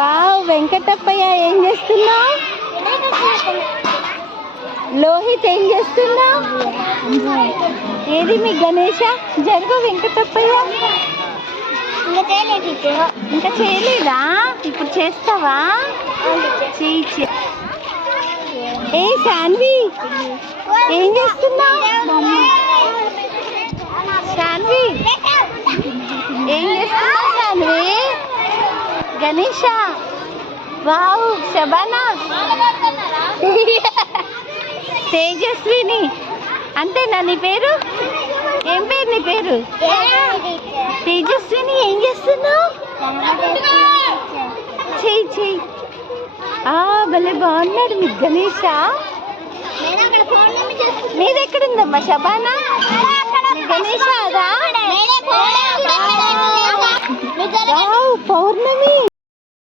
Wow Venkatappayya ఏం చేస్తున్నావు? లోహిత్ ఏం చేస్తున్నావు? ఏది మీ గణేష? జరుగు వెంకటప్పయ్య. ఇంకా చేయలేదా? ఇప్పుడు చేస్తావా? చెయ్యి. ఏ శాన్వి ఏం చేస్తున్నావు? శాన్వి ఏం చేస్తున్నావు? శాన్వి గణేష వావ్ శబానా తేజస్విని అంతేనా నీ పేరు? ఏం పేరు నీ పేరు? తేజస్విని ఏం చేస్తున్నావు? చెయ్యి భలే బాగున్నాడు మీ గణేష. నీది ఎక్కడుందమ్మా శబానా? గణేష అదా? పౌర్ణమి